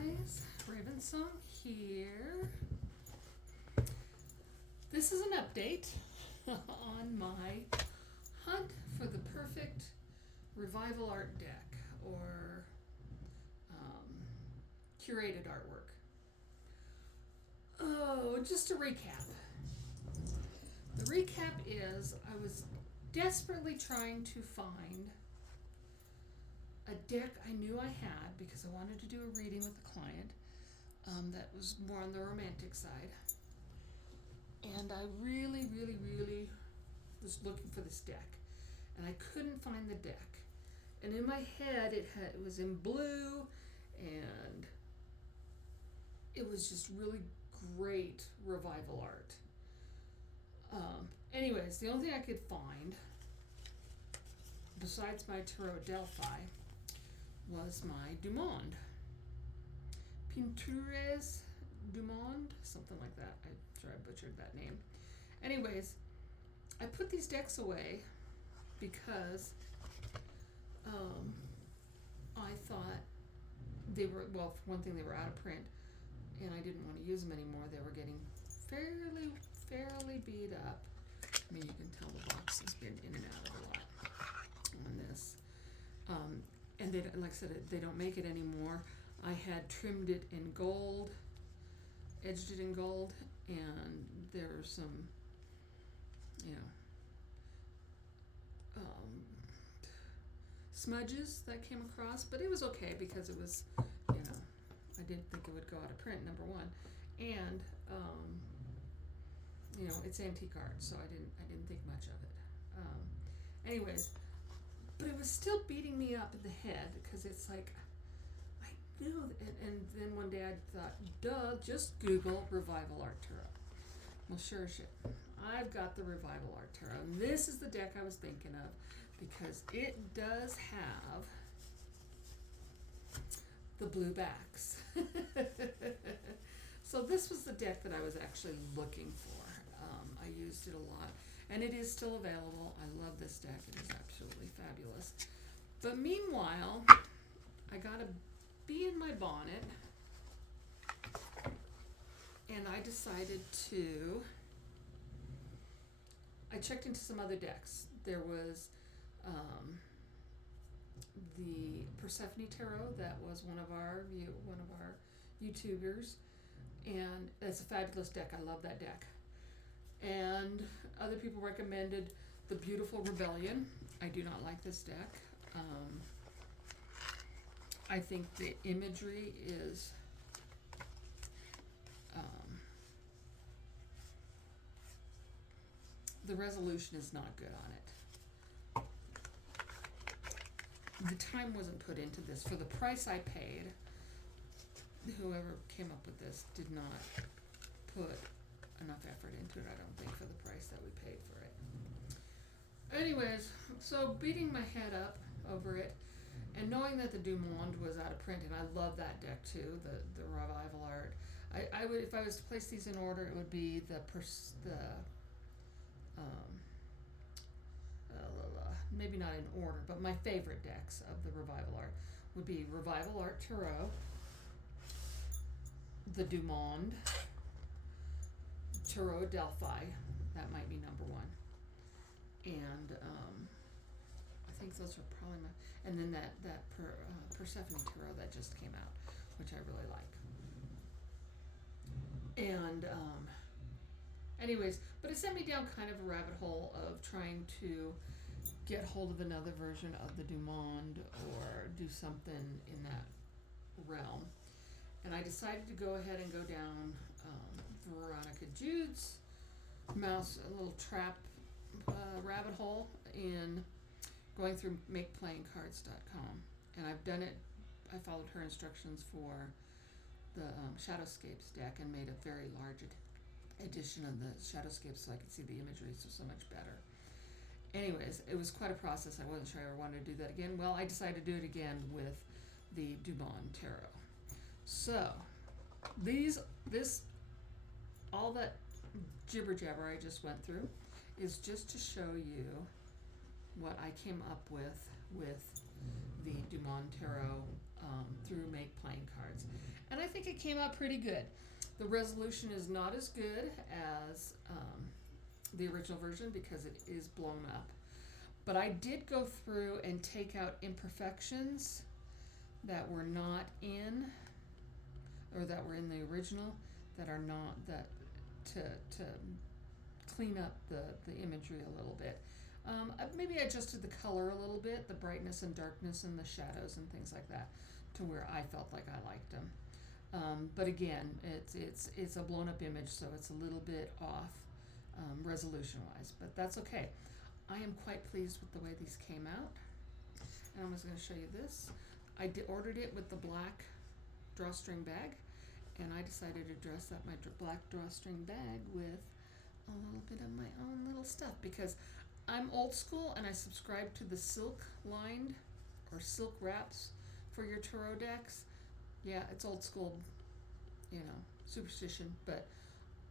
guys, Raven Song here. This is an update on my hunt for the perfect revival art deck or curated artwork. Oh, just to recap. The recap is I was desperately trying to find a deck I knew I had because I wanted to do a reading with a client that was more on the romantic side. And I really was looking for this deck. And I couldn't find the deck. And in my head, it was in blue, and it was just really great revival art. Anyways, the only thing I could find, besides my Tarot Delphi, was my Du Monde. Pintures du Monde, something like that. I'm sure I butchered that name. Anyways, I put these decks away because I thought they were, well, for one thing, they were out of print, and I didn't want to use them anymore. They were getting fairly beat up. I mean, you can tell the box has been in and out of a lot on this. And they, like I said, they don't make it anymore. I had trimmed it in gold, edged it in gold, and there are some, smudges that came across, but it was okay because it was, I didn't think it would go out of print, number one, and it's antique art, so I didn't think much of it. Anyways, but it was still beating me up in the head because it's like, I knew, and then one day I thought, duh, just Google Revival Art Tarot. Well, sure as shit, I've got the Revival Art Tarot, and this is the deck I was thinking of because it does have the blue backs. So this was the deck that I was actually looking for. I used it a lot, and it is still available. I love this deck. It is absolutely fabulous. But meanwhile, I got a bee in my bonnet, and I decided to, I checked into some other decks. There was the Persephone Tarot, that was one of our YouTubers, and it's a fabulous deck. I love that deck. And other people recommended the Beautiful Rebellion. I do not like this deck. I think the imagery is the resolution is not good on it. The time wasn't put into this. For the price I paid, whoever came up with this did not put enough effort into it, I don't think, for the price that we paid for it. Anyways, so beating my head up over it, and knowing that the Du Monde was out of print, and I love that deck too, the revival art. I would, if I was to place these in order, it would be maybe not in order, but my favorite decks of the revival art would be Revival Art Tarot, the Du Monde, Tarot Delphi, that might be number one, and I think those are probably my, and then that Persephone Tarot that just came out, which I really like. And anyways, but it sent me down kind of a rabbit hole of trying to get hold of another version of the Du Monde or do something in that realm. And I decided to go ahead and go down Veronica Jude's a little trap rabbit hole in going through makeplayingcards.com. And I've done it, I followed her instructions for the Shadowscapes deck and made a very large edition of the Shadowscapes so I could see the imagery so much better. Anyways, it was quite a process. I wasn't sure I wanted to do that again. Well, I decided to do it again with the Du Monde Tarot. So, all that jibber jabber I just went through is just to show you what I came up with the Du Monde Tarot through Make Playing Cards. And came out pretty good. The resolution is not as good as the original version because it is blown up. But I did go through and take out imperfections that were not in, or that were in the original, that are not, that to clean up the imagery a little bit. Maybe I adjusted the color a little bit, the brightness and darkness and the shadows and things like that, to where I felt like I liked them. But again, it's a blown up image, so it's a little bit off resolution wise, but that's okay. I am quite pleased with the way these came out, and I'm just going to show you this. I ordered it with the black drawstring bag, and I decided to dress up my black drawstring bag with a little bit of my own little stuff, because I'm old school and I subscribe to the silk lined or silk wraps for your tarot decks. Yeah, it's old school, superstition, but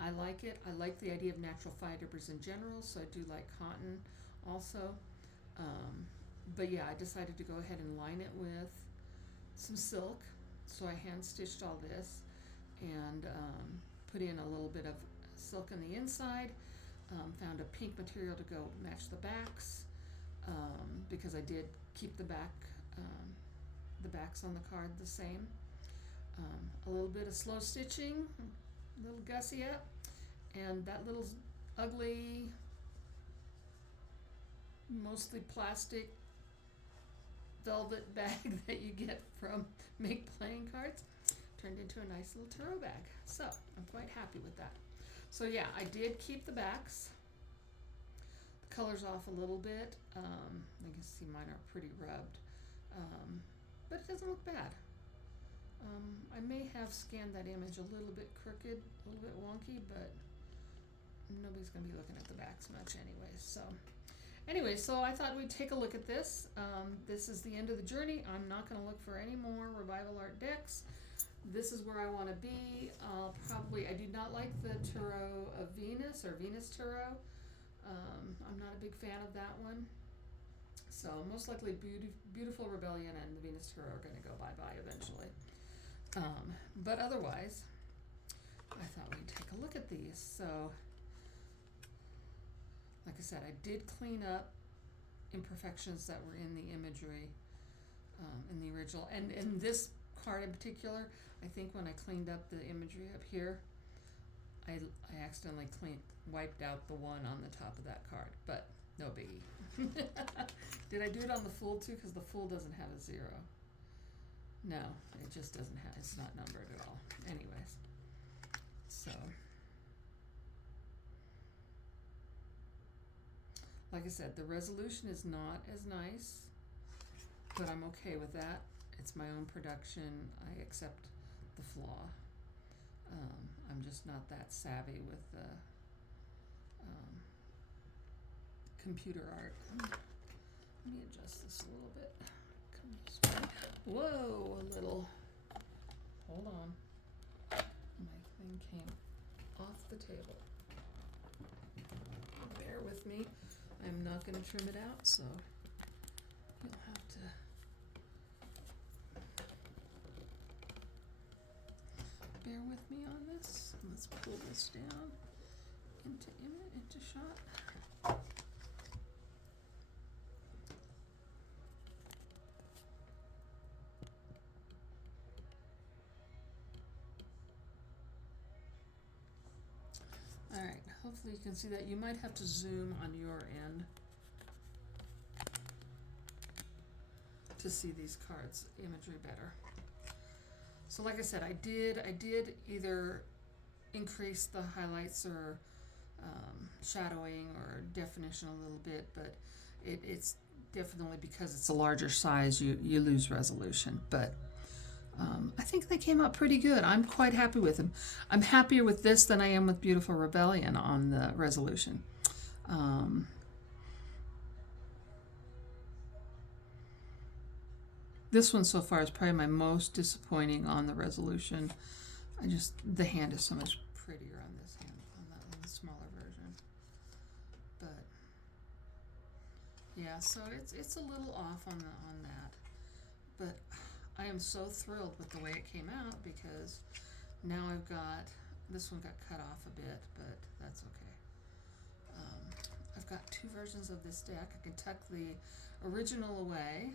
I like it. I like the idea of natural fibers in general, so I do like cotton also. But yeah, I decided to go ahead and line it with some silk. So I hand stitched all this and put in a little bit of silk on the inside. Found a pink material to go match the backs, because I did keep the backs on the card the same. A little bit of slow stitching, a little gussy up, and that little ugly, mostly plastic velvet bag that you get from Make Playing Cards turned into a nice little tarot bag. So I'm quite happy with that. So yeah, I did keep the backs. The color's off a little bit. I can see mine are pretty rubbed, but it doesn't look bad. I may have scanned that image a little bit crooked, a little bit wonky, but nobody's going to be looking at the backs much anyway. So I thought we'd take a look at this. This is the end of the journey. I'm not going to look for any more Revival Art decks. This is where I want to be. I do not like the Tarot of Venus, or Venus Tarot. I'm not a big fan of that one. So most likely Beautiful Rebellion and the Venus Tarot are going to go bye-bye eventually. But otherwise, I thought we'd take a look at these. So, like I said, I did clean up imperfections that were in the imagery in the original. And in this card in particular, I think when I cleaned up the imagery up here, I accidentally wiped out the one on the top of that card, but no biggie. Did I do it on the Fool too? Because the Fool doesn't have a 0. No, it just doesn't have, it's not numbered at all. Anyways, so, like I said, the resolution is not as nice, but I'm okay with that. It's my own production. I accept the flaw. I'm just not that savvy with the computer art. Let me adjust this a little bit. Come this way. Whoa, a little. Hold on. My thing came off the table. Bear with me. I'm not going to trim it out, so you'll have to. Bear with me on this. Let's pull this down into shot. All right, hopefully you can see that. You might have to zoom on your end to see these cards imagery better. So like I said, I did either increase the highlights or shadowing or definition a little bit, but it's definitely, because it's a larger size, you lose resolution. But I think they came out pretty good. I'm quite happy with them. I'm happier with this than I am with Beautiful Rebellion on the resolution. This one so far is probably my most disappointing on the resolution. The hand is so much prettier on this hand, on the smaller version. But yeah, so it's a little off on that. But I am so thrilled with the way it came out, because Now I've got, this one got cut off a bit, but that's okay. I've got two versions of this deck. I can tuck the original away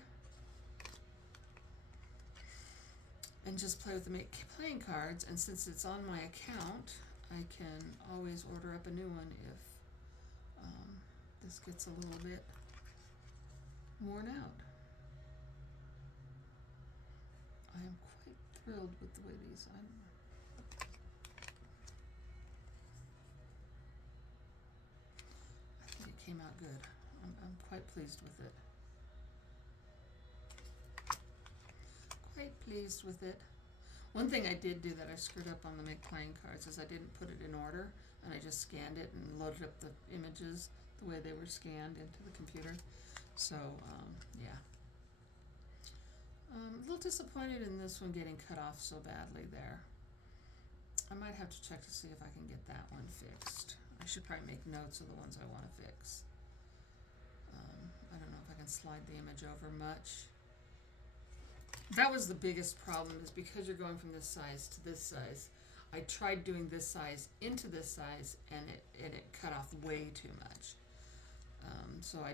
and just play with the playing cards, and since it's on my account, I can always order up a new one if this gets a little bit worn out. I am quite thrilled with the way these, I think it came out good. I'm quite pleased with it. Quite pleased with it. One thing I did do that I screwed up on the make playing cards is I didn't put it in order, and I just scanned it and loaded up the images the way they were scanned into the computer. So, yeah. A little disappointed in this one getting cut off so badly there. I might have to check to see if I can get that one fixed. I should probably make notes of the ones I want to fix. I don't know if I can slide the image over much. That was the biggest problem, is because you're going from this size to this size. I tried doing this size into this size, and it cut off way too much. So I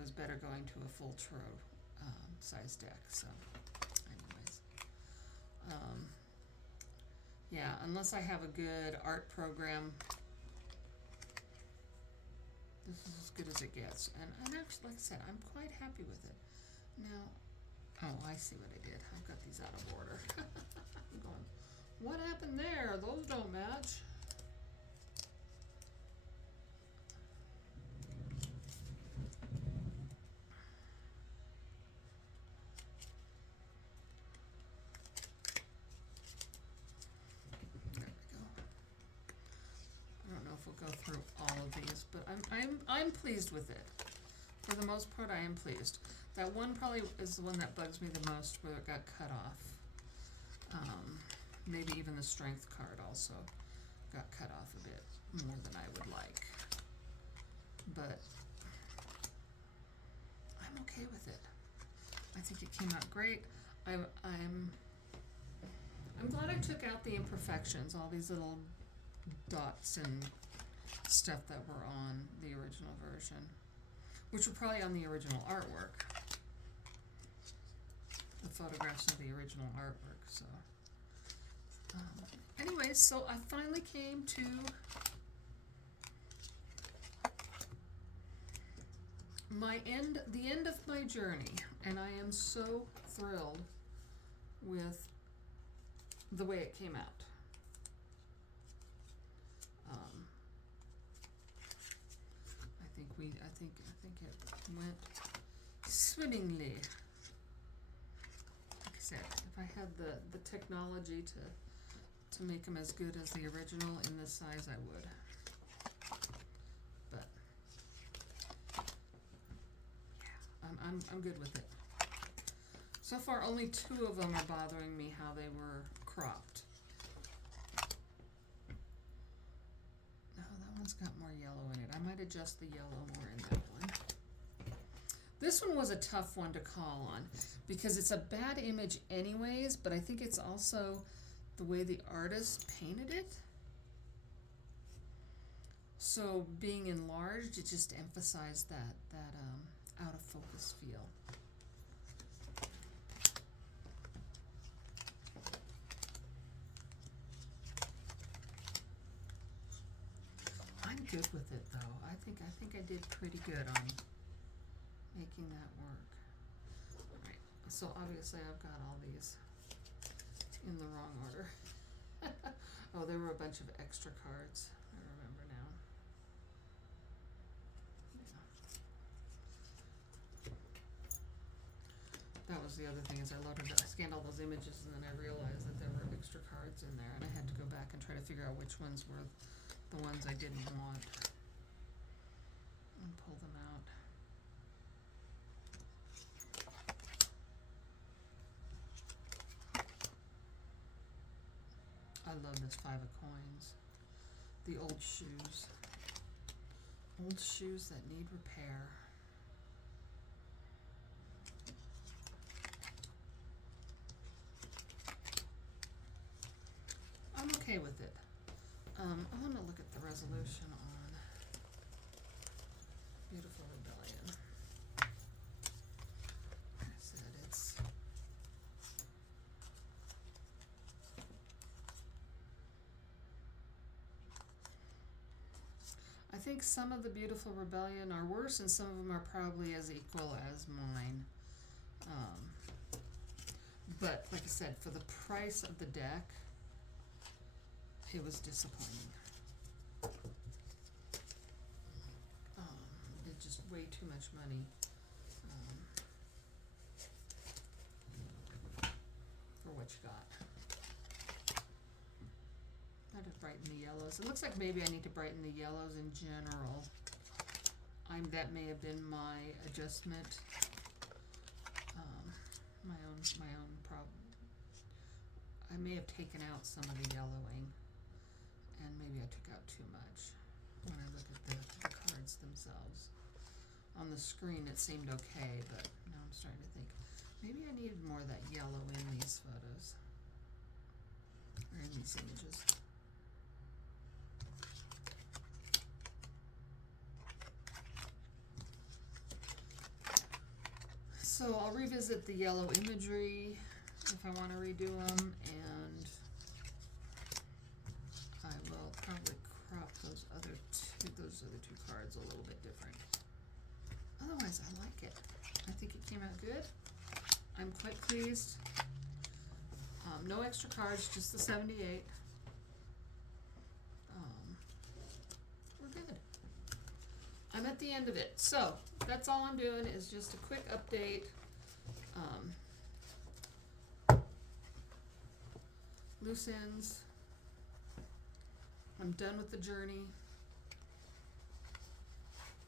was better going to a full trove size deck. So, anyways, yeah, unless I have a good art program, this is as good as it gets. And actually, like I said, I'm quite happy with it. Now, oh, I see what I did. I've got these out of order. I'm going, what happened there? Those don't match. Go through all of these, but I'm pleased with it. For the most part, I am pleased. That one probably is the one that bugs me the most, where it got cut off. Maybe even the strength card also got cut off a bit more than I would like. But I'm okay with it. I think it came out great. I'm glad I took out the imperfections, all these little dots and stuff that were on the original version, which were probably on the original artwork, the photographs of the original artwork. So anyways, so I finally came to the end of my journey, and I am so thrilled with the way it came out. I think it went swimmingly. Like I said, if I had the technology to make them as good as the original in this size, I would. But yeah, I'm good with it. So far, only two of them are bothering me how they were cropped. One's got more yellow in it. I might adjust the yellow more in that one. This one was a tough one to call on because it's a bad image anyways, but I think it's also the way the artist painted it. So being enlarged, it just emphasized that out of focus feel. I'm good with it though. I think I did pretty good on making that work. Alright, so obviously I've got all these in the wrong order. Oh, there were a bunch of extra cards. I remember now. Yeah. That was the other thing, is I scanned all those images, and then I realized that there were extra cards in there, and I had to go back and try to figure out which ones were the ones I didn't want and pull them out. I love this 5 of coins. The old shoes. Old shoes that need repair. I'm okay with it. I want to look at the resolution on Beautiful Rebellion. Like I said, it's I think some of the Beautiful Rebellion are worse, and some of them are probably as equal as mine. But like I said, for the price of the deck, it was disappointing. It's just way too much money for what you got. I had to brighten the yellows. It looks like maybe I need to brighten the yellows in general. That may have been my adjustment. My own problem. I may have taken out some of the yellowing, and maybe I took out too much when I look at the cards themselves. On the screen it seemed okay, but now I'm starting to think maybe I needed more of that yellow in these photos, or in these images. So I'll revisit the yellow imagery if I want to redo them, and I will probably crop those other two cards a little bit different. Otherwise, I like it. I think it came out good. I'm quite pleased. No extra cards, just the 78. We're good. I'm at the end of it. So that's all I'm doing is just a quick update. Loose ends. I'm done with the journey.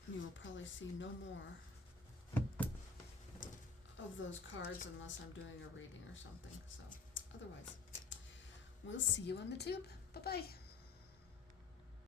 You will probably see no more of those cards unless I'm doing a reading or something. So otherwise, we'll see you on the tube. Bye-bye.